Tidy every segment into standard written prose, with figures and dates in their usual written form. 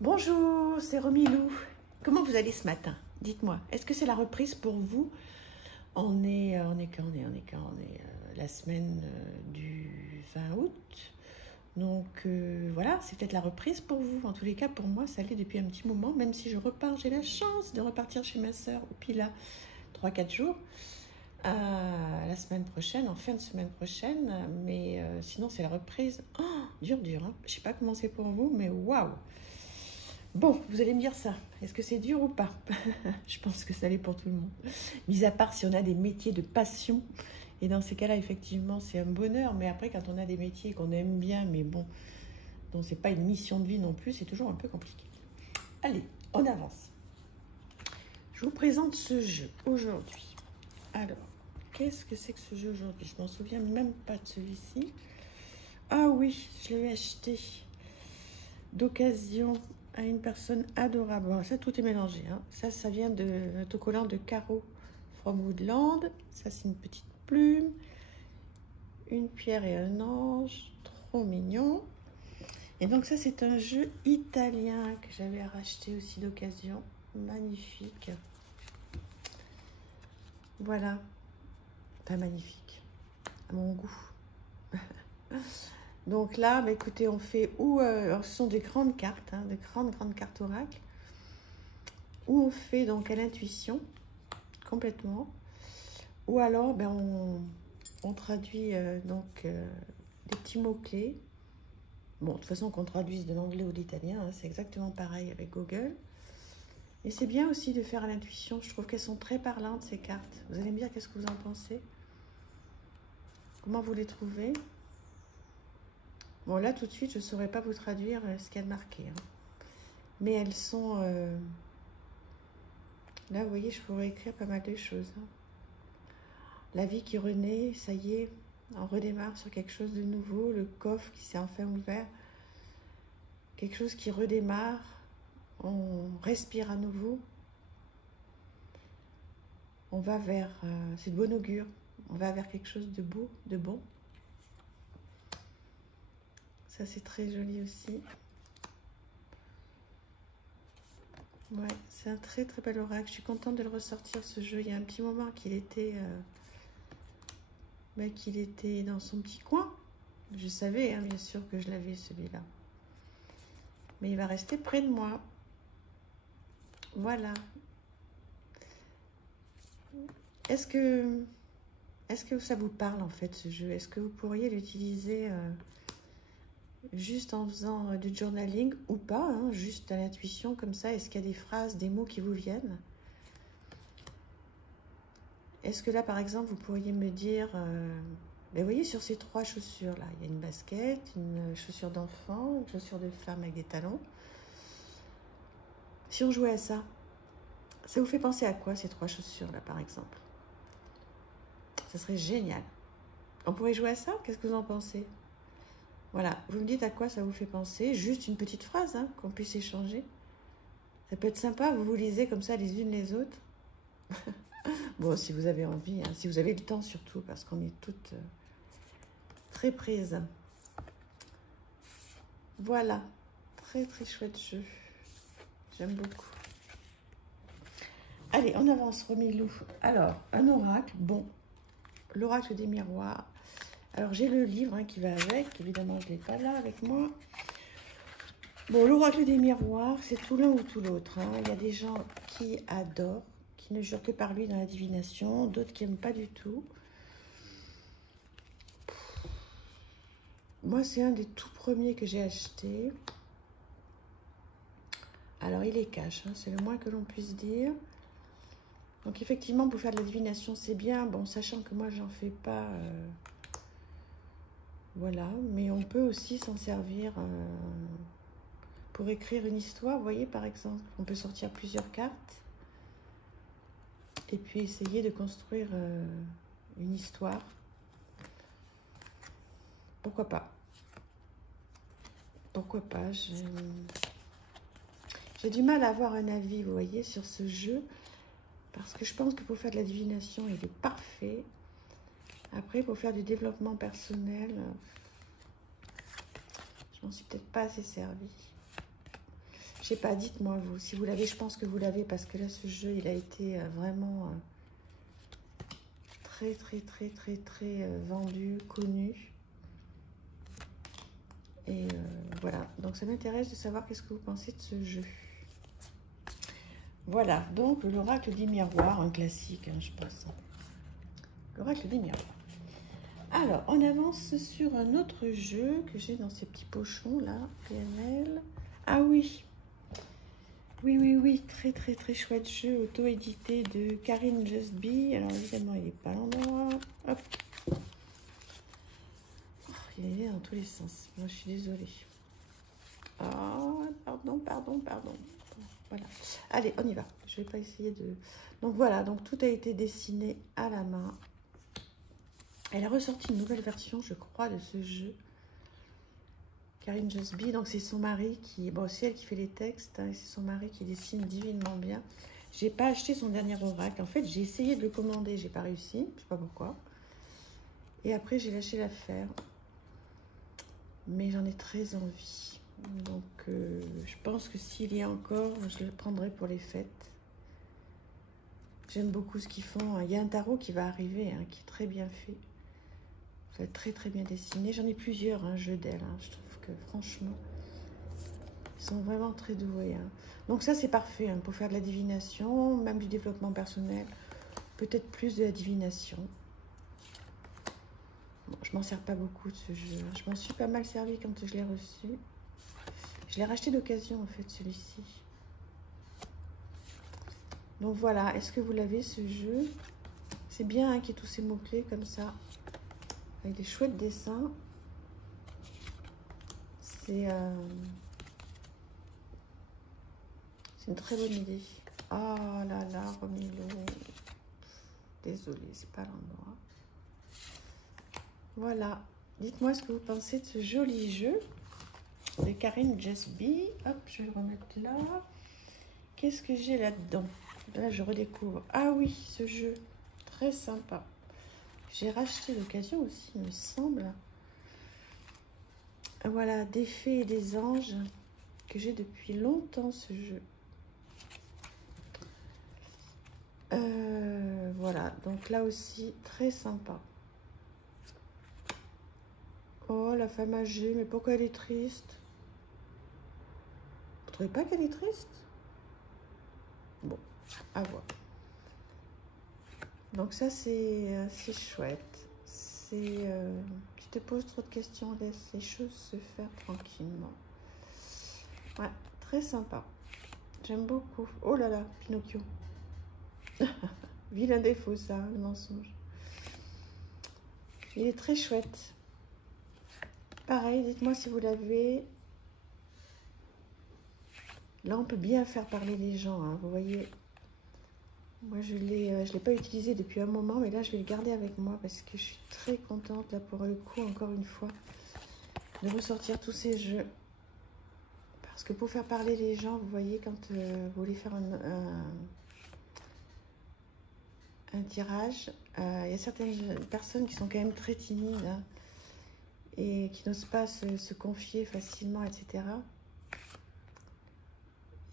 Bonjour, c'est Romilou. Comment vous allez ce matin? Dites-moi, est-ce que c'est la reprise pour vous? On est la semaine du 20 août. Donc voilà, c'est peut-être la reprise pour vous. En tous les cas, pour moi, ça l'est depuis un petit moment. Même si je repars, j'ai la chance de repartir chez ma soeur au Pila 3-4 jours. La semaine prochaine, en fin de semaine prochaine. Mais sinon, c'est la reprise. Oh, dur, hein. Je sais pas comment c'est pour vous, mais waouh! Bon, vous allez me dire ça. Est-ce que c'est dur ou pas? Je pense que ça l'est pour tout le monde. Mis à part si on a des métiers de passion. Et dans ces cas-là, effectivement, c'est un bonheur. Mais après, quand on a des métiers qu'on aime bien, mais bon, dont c'est pas une mission de vie non plus, c'est toujours un peu compliqué. Allez, on avance. Je vous présente ce jeu aujourd'hui. Alors, qu'est-ce que c'est que ce jeu aujourd'hui? Je m'en souviens même pas de celui-ci. Ah oui, je l'ai acheté d'occasion à une personne adorable. Bon, ça, tout est mélangé. Hein. Ça vient de l'autocollant de Caro from Woodland. Ça, c'est une petite plume. Une pierre et un ange. Trop mignon. Et donc, ça, c'est un jeu italien que j'avais racheté aussi d'occasion. Magnifique. Voilà. Pas magnifique. À mon goût. Donc là, bah, écoutez, on fait alors ce sont des grandes cartes, hein, de grandes cartes oracle, où on fait donc à l'intuition, complètement, ou alors ben, on traduit des petits mots-clés. Bon, de toute façon, qu'on traduise de l'anglais ou de l'italien, hein, c'est exactement pareil avec Google. Et c'est bien aussi de faire à l'intuition, je trouve qu'elles sont très parlantes, ces cartes. Vous allez me dire qu'est-ce que vous en pensez? Comment vous les trouvez? Bon, là, tout de suite, je ne saurais pas vous traduire ce qu'il y a de marqué. Hein. Mais elles sont... Là, vous voyez, je pourrais écrire pas mal de choses. Hein. La vie qui renaît, ça y est, on redémarre sur quelque chose de nouveau. Le coffre qui s'est enfin ouvert. Quelque chose qui redémarre. On respire à nouveau. On va vers... c'est de bon augure. On va vers quelque chose de beau, de bon. Ça, c'est très joli aussi. Ouais, c'est un très très bel oracle. Je suis contente de le ressortir, ce jeu. Il y a un petit moment qu'il était dans son petit coin. Je savais, hein, bien sûr, que je l'avais, celui-là. Mais il va rester près de moi. Voilà. Est-ce que ça vous parle, en fait, ce jeu? Est-ce que vous pourriez l'utiliser juste en faisant du journaling ou pas, hein, juste à l'intuition comme ça? Est-ce qu'il y a des phrases, des mots qui vous viennent? Est-ce que là, par exemple, vous pourriez me dire, vous voyez, sur ces trois chaussures-là, il y a une basket, une chaussure d'enfant, une chaussure de femme avec des talons. Si on jouait à ça, ça vous fait penser à quoi, ces trois chaussures-là, par exemple? Ça serait génial. On pourrait jouer à ça? Qu'est-ce que vous en pensez? Voilà, vous me dites à quoi ça vous fait penser. Juste une petite phrase, hein, qu'on puisse échanger. Ça peut être sympa, vous lisez comme ça les unes les autres. Bon, si vous avez envie, hein, si vous avez le temps surtout, parce qu'on est toutes très prises. Voilà, très très chouette jeu. J'aime beaucoup. Allez, on avance, Romilou. Alors, un oracle, bon, l'oracle des miroirs. Alors, j'ai le livre hein, qui va avec. Évidemment, je ne l'ai pas là avec moi. Bon, l'oracle des miroirs, c'est tout l'un ou tout l'autre. Hein. Il y a des gens qui adorent, qui ne jurent que par lui dans la divination. D'autres qui n'aiment pas du tout. Moi, c'est un des tout premiers que j'ai acheté. Alors, il est cash. Hein, c'est le moins que l'on puisse dire. Donc, effectivement, pour faire de la divination, c'est bien. Bon, sachant que moi, j'en fais pas... Voilà, mais on peut aussi s'en servir pour écrire une histoire, vous voyez, par exemple. On peut sortir plusieurs cartes et puis essayer de construire une histoire. Pourquoi pas? Pourquoi pas? J'ai du mal à avoir un avis, vous voyez, sur ce jeu, parce que je pense que pour faire de la divination, il est parfait. Après, pour faire du développement personnel... je m'en suis peut-être pas assez servie. sais pas, dites-moi vous, si vous l'avez, je pense que vous l'avez, parce que là, ce jeu, il a été vraiment très, vendu, connu. Et voilà, donc ça m'intéresse de savoir qu'est-ce que vous pensez de ce jeu. Voilà, donc l'oracle des miroirs, un classique, hein, je pense. L'oracle des miroirs. Alors, on avance sur un autre jeu que j'ai dans ces petits pochons là, PNL. Ah oui, oui, très chouette jeu auto-édité de Karine Justby. Alors évidemment, il n'est pas à l'endroit. Hop. Oh, il est dans tous les sens. Moi, je suis désolée. Ah, pardon. Voilà. Allez, on y va. Je vais pas essayer de... Donc voilà, donc tout a été dessiné à la main. Elle a ressorti une nouvelle version, je crois, de ce jeu. Karine Justby, donc c'est son mari qui... Bon, c'est elle qui fait les textes, hein, et c'est son mari qui dessine divinement bien. J'ai pas acheté son dernier oracle. En fait, j'ai essayé de le commander, j'ai pas réussi. Je sais pas pourquoi. Et après, j'ai lâché l'affaire. Mais j'en ai très envie. Donc, je pense que s'il y a encore, je le prendrai pour les fêtes. J'aime beaucoup ce qu'ils font. Il y a un tarot qui va arriver, hein, qui est très bien fait. Ça va être très bien dessiné. J'en ai plusieurs, un jeu d'elle. Hein. Je trouve que, franchement, ils sont vraiment très doués. Hein. Donc ça, c'est parfait hein, pour faire de la divination, même du développement personnel. Peut-être plus de la divination. Bon, je m'en sers pas beaucoup de ce jeu. Hein. Je m'en suis pas mal servi quand je l'ai reçu. Je l'ai racheté d'occasion, en fait, celui-ci. Donc voilà, est-ce que vous l'avez, ce jeu? C'est bien hein, qu'il y ait tous ces mots-clés comme ça. Avec des chouettes dessins. C'est une très bonne idée. Oh là là, Romilo. Désolée, c'est pas l'endroit. Voilà. Dites-moi ce que vous pensez de ce joli jeu de Karine Justby. Hop, je vais le remettre là. Qu'est-ce que j'ai là-dedans? Là, je redécouvre. Ah oui, ce jeu. Très sympa. J'ai racheté l'occasion aussi, il me semble. Voilà, des fées et des anges. Que j'ai depuis longtemps, ce jeu. Voilà, donc là aussi, très sympa. Oh, la femme âgée, mais pourquoi elle est triste? Vous trouvez pas qu'elle est triste? Bon, à voir. Donc ça, c'est chouette. C'est... tu te poses trop de questions, laisse les choses se faire tranquillement. Ouais, très sympa. J'aime beaucoup. Oh là là, Pinocchio. Vilain défaut, ça, le mensonge. Il est très chouette. Pareil, dites-moi si vous l'avez. Là, on peut bien faire parler les gens, hein, vous voyez. Moi, je l'ai pas utilisé depuis un moment, mais là, je vais le garder avec moi parce que je suis très contente, là, pour le coup, encore une fois, de ressortir tous ces jeux. Parce que pour faire parler les gens, vous voyez, quand vous voulez faire un tirage, il y a certaines personnes qui sont quand même très timides hein, et qui n'osent pas se confier facilement, etc.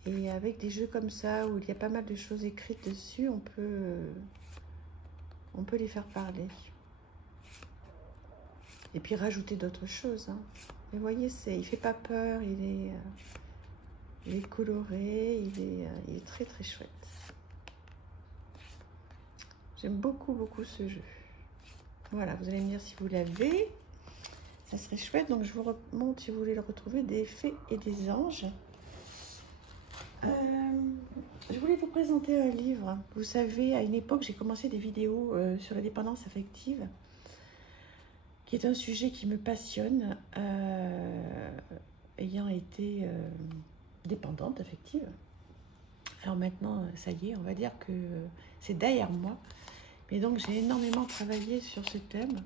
Et avec des jeux comme ça, où il y a pas mal de choses écrites dessus, on peut les faire parler. Et puis rajouter d'autres choses. Hein. Mais vous voyez, il fait pas peur, il est coloré, il est très chouette. J'aime beaucoup ce jeu. Voilà, vous allez me dire si vous l'avez. Ça serait chouette. Donc je vous remonte, si vous voulez le retrouver, des fées et des anges. Je voulais vous présenter un livre. Vous savez, à une époque, j'ai commencé des vidéos sur la dépendance affective, qui est un sujet qui me passionne, ayant été dépendante affective. Alors maintenant, ça y est, on va dire que c'est derrière moi. Mais donc, j'ai énormément travaillé sur ce thème.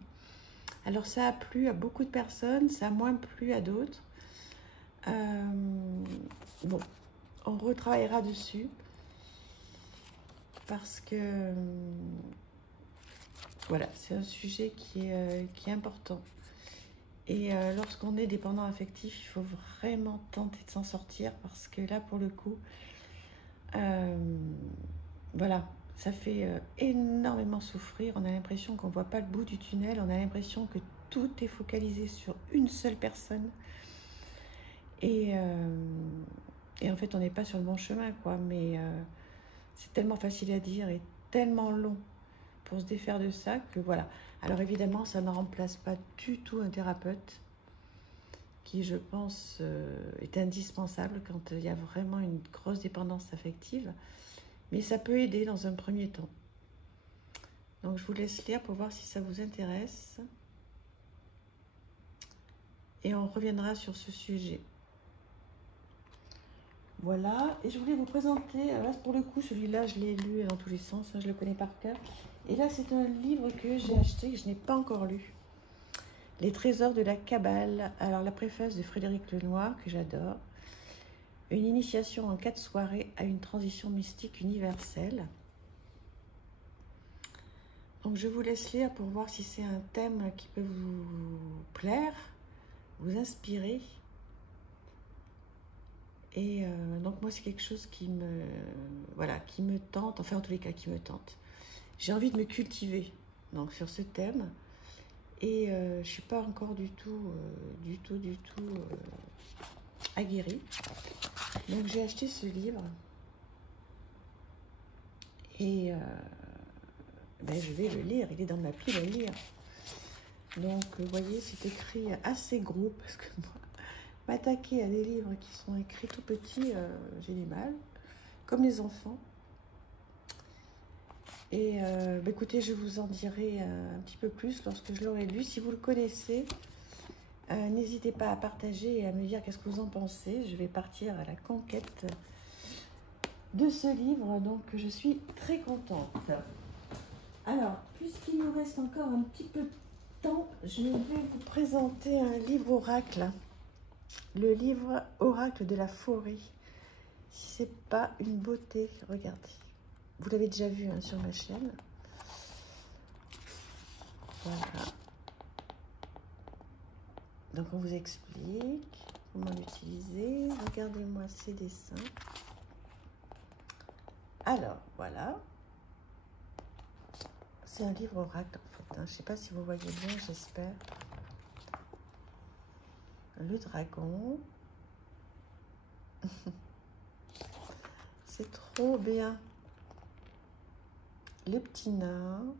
Alors, ça a plu à beaucoup de personnes, ça a moins plu à d'autres. Bon, on retravaillera dessus parce que voilà, c'est un sujet qui est important. Et lorsqu'on est dépendant affectif, il faut vraiment tenter de s'en sortir parce que là, pour le coup, voilà, ça fait énormément souffrir. On a l'impression qu'on ne voit pas le bout du tunnel. On a l'impression que tout est focalisé sur une seule personne. Et en fait, on n'est pas sur le bon chemin, quoi. Mais c'est tellement facile à dire et tellement long pour se défaire de ça que voilà. Alors évidemment, ça ne remplace pas du tout un thérapeute qui, je pense, est indispensable quand il y a vraiment une grosse dépendance affective. Mais ça peut aider dans un premier temps. Donc je vous laisse lire pour voir si ça vous intéresse. Et on reviendra sur ce sujet. Voilà, et je voulais vous présenter, là pour le coup celui-là je l'ai lu dans tous les sens, je le connais par cœur. Et là c'est un livre que j'ai acheté, que je n'ai pas encore lu. Les trésors de la Kabbale. Alors la préface de Frédéric Lenoir, que j'adore. Une initiation en 4 soirées à une transition mystique universelle. Donc je vous laisse lire pour voir si c'est un thème qui peut vous plaire, vous inspirer. Et donc moi c'est quelque chose qui me tente, enfin en tous les cas qui me tente. J'ai envie de me cultiver donc sur ce thème et je ne suis pas encore du tout aguerrie. Donc j'ai acheté ce livre et je vais le lire, il est dans ma pile à lire. Donc vous voyez c'est écrit assez gros parce que moi, m'attaquer à des livres qui sont écrits tout petits, j'ai du mal, comme les enfants. Et écoutez, je vous en dirai un petit peu plus lorsque je l'aurai lu. Si vous le connaissez, n'hésitez pas à partager et à me dire qu'est-ce que vous en pensez. Je vais partir à la conquête de ce livre, donc je suis très contente. Alors, puisqu'il nous reste encore un petit peu de temps, je vais vous présenter un livre oracle. Le livre Oracle de la forêt. Si c'est pas une beauté, regardez. Vous l'avez déjà vu hein, sur ma chaîne. Voilà. Donc on vous explique comment l'utiliser. Regardez-moi ces dessins. Alors, voilà. C'est un livre oracle en fait. Hein. Je ne sais pas si vous voyez bien, j'espère. Le dragon. C'est trop bien. Le petit nain.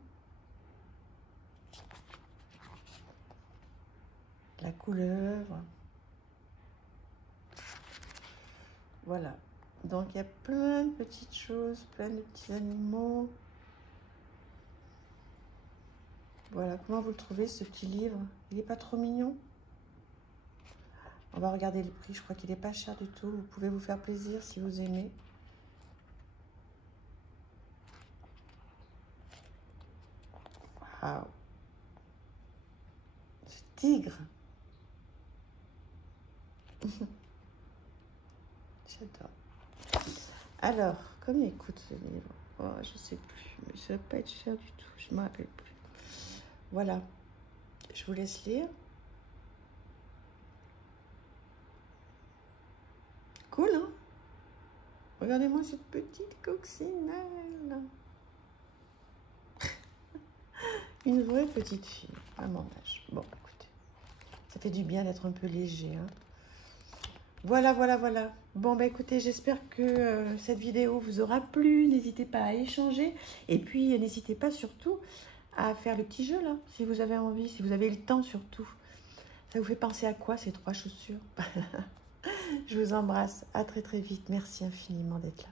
La couleuvre. Voilà. Donc il y a plein de petites choses, plein de petits animaux. Voilà, comment vous le trouvez ce petit livre? Il n'est pas trop mignon? On va regarder le prix, je crois qu'il n'est pas cher du tout. Vous pouvez vous faire plaisir si vous aimez. Waouh! Ce tigre! J'adore. Alors, combien il coûte ce livre? Oh, je sais plus, mais ça ne va pas être cher du tout, je ne me rappelle plus. Voilà, je vous laisse lire. Cool, hein? Regardez-moi cette petite coccinelle. Une vraie petite fille, à mon âge. Bon, écoutez, ça fait du bien d'être un peu léger, hein. Voilà, voilà, voilà. Bon, bah écoutez, j'espère que cette vidéo vous aura plu. N'hésitez pas à échanger. Et puis, n'hésitez pas surtout à faire le petit jeu, là, si vous avez envie, si vous avez le temps surtout. Ça vous fait penser à quoi, ces 3 chaussures? Je vous embrasse. À très, très vite. Merci infiniment d'être là.